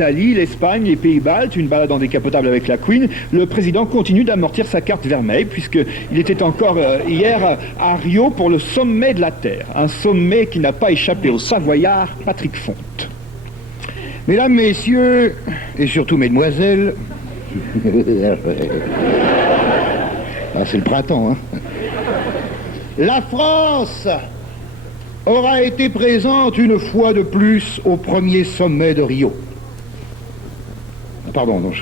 L'Italie, l'Espagne, les Pays-Baltes, une balade en décapotable avec la Queen, le président continue d'amortir sa carte vermeille puisqu'il était encore hier à Rio pour le sommet de la Terre, un sommet qui n'a pas échappé au Savoyard Patrick Fonte. Mesdames, Messieurs, et surtout Mesdemoiselles, c'est le printemps, hein. La France aura été présente une fois de plus au premier sommet de Rio. Pardon, non,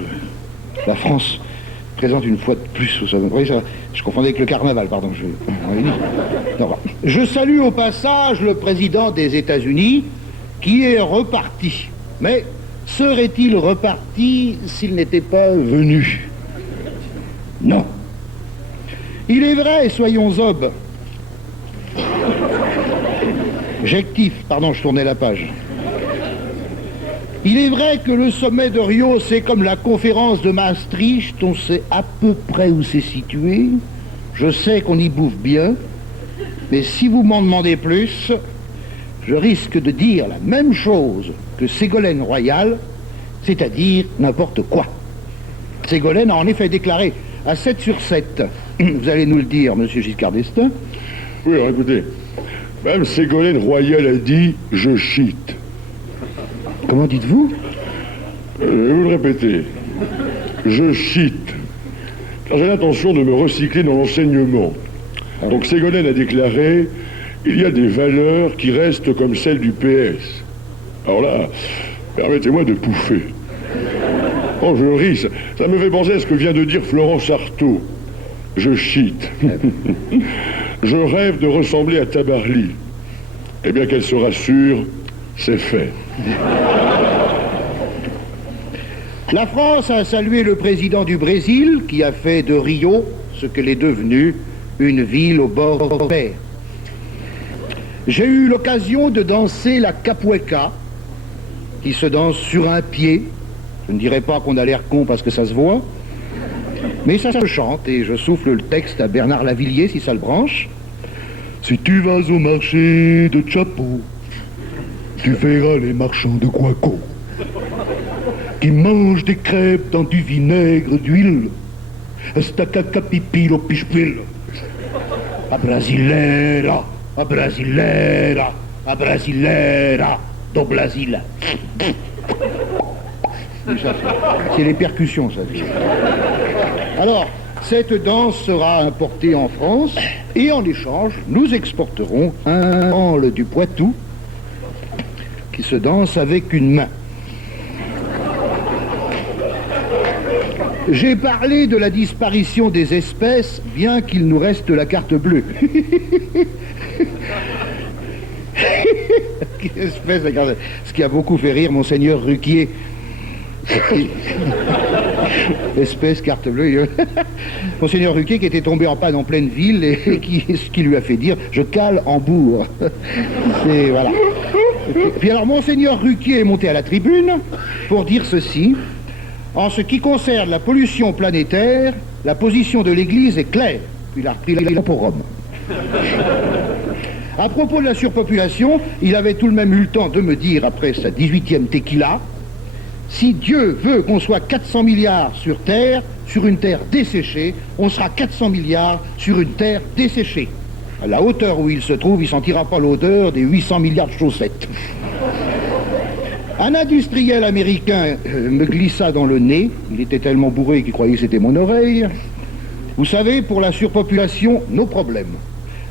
la France présente une fois de plus au sommet. Oui, ça, je confondais avec le carnaval, pardon. Je salue au passage le président des États-Unis qui est reparti. Mais serait-il reparti s'il n'était pas venu? Non. Il est vrai, soyons obs. J'actif, pardon, je tournais la page. Il est vrai que le sommet de Rio, c'est comme la conférence de Maastricht, on sait à peu près où c'est situé. Je sais qu'on y bouffe bien, mais si vous m'en demandez plus, je risque de dire la même chose que Ségolène Royal, c'est-à-dire n'importe quoi. Ségolène a en effet déclaré à 7 sur 7, vous allez nous le dire, monsieur Giscard d'Estaing. Oui, alors écoutez, même Ségolène Royal a dit « je chite ». Comment dites-vous? Je vais vous le répéter. Je chite. Car j'ai l'intention de me recycler dans l'enseignement. Donc Ségolène a déclaré « il y a des valeurs qui restent comme celles du PS ». Alors là, permettez-moi de pouffer. Oh, je ris. Ça me fait penser à ce que vient de dire Florence Artaud. Je chite. Je rêve de ressembler à Tabarly. Eh bien, qu'elle se rassure, c'est fait. La France a salué le président du Brésil qui a fait de Rio ce qu'elle est devenue, une ville au bord de la mer. J'ai eu l'occasion de danser la capoeira qui se danse sur un pied. Je ne dirais pas qu'on a l'air con parce que ça se voit, mais ça se chante et je souffle le texte à Bernard Lavilliers si ça le branche. Si tu vas au marché de Chapeau, tu verras les marchands de guaco qui mangent des crêpes dans du vinaigre d'huile. Estacacapipilo pichpil. A brasileira, a brasileira, a brasileira do Brasil. C'est les percussions, ça. Alors, cette danse sera importée en France et en échange, nous exporterons un branle du Poitou qui se danse avec une main. J'ai parlé de la disparition des espèces, bien qu'il nous reste la carte bleue. Espèce, ce qui a beaucoup fait rire Monseigneur Ruquier. Espèce, carte bleue. Monseigneur Ruquier qui était tombé en panne en pleine ville et ce qui lui a fait dire « je cale en bourg ». Et voilà. Puis alors Monseigneur Ruquier est monté à la tribune pour dire ceci. En ce qui concerne la pollution planétaire, la position de l'Église est claire. Il a repris la pour Rome. À propos de la surpopulation, il avait tout de même eu le temps de me dire, après sa 18e tequila, si Dieu veut qu'on soit 400 milliards sur Terre, sur une Terre desséchée, on sera 400 milliards sur une Terre desséchée. À la hauteur où il se trouve, il ne sentira pas l'odeur des 800 milliards de chaussettes. Un industriel américain me glissa dans le nez, il était tellement bourré qu'il croyait que c'était mon oreille. Vous savez, pour la surpopulation, nos problèmes.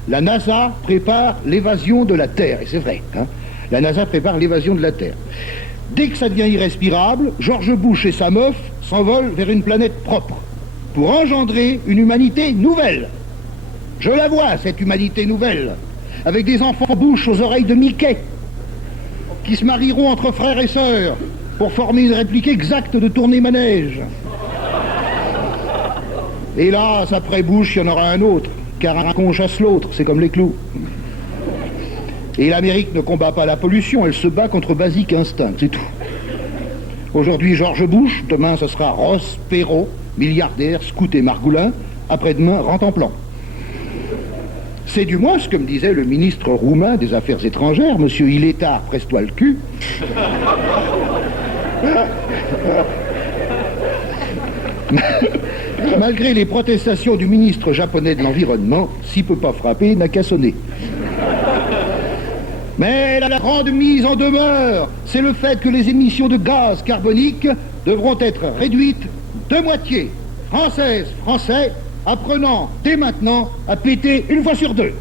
La NASA prépare l'évasion de la Terre, et c'est vrai, hein. La NASA prépare l'évasion de la Terre. Dès que ça devient irrespirable, George Bush et sa meuf s'envolent vers une planète propre pour engendrer une humanité nouvelle. Je la vois, cette humanité nouvelle, avec des enfants Bush aux oreilles de Mickey, qui se marieront entre frères et sœurs pour former une réplique exacte de tournée-manège. Hélas, après Bush, il y en aura un autre, car un con chasse l'autre, c'est comme les clous. Et l'Amérique ne combat pas la pollution, elle se bat contre Basic Instinct, c'est tout. Aujourd'hui, George Bush, demain, ce sera Ross Perot, milliardaire, scout et margoulin, après-demain, Rantanplan. C'est du moins ce que me disait le ministre roumain des Affaires étrangères, monsieur Ileta, presse-toi le cul. Malgré les protestations du ministre japonais de l'Environnement, s'il peut pas frapper, n'a qu'à sonner. Mais la grande mise en demeure, c'est le fait que les émissions de gaz carbonique devront être réduites de moitié. Françaises, Français, apprenant dès maintenant à péter une fois sur deux.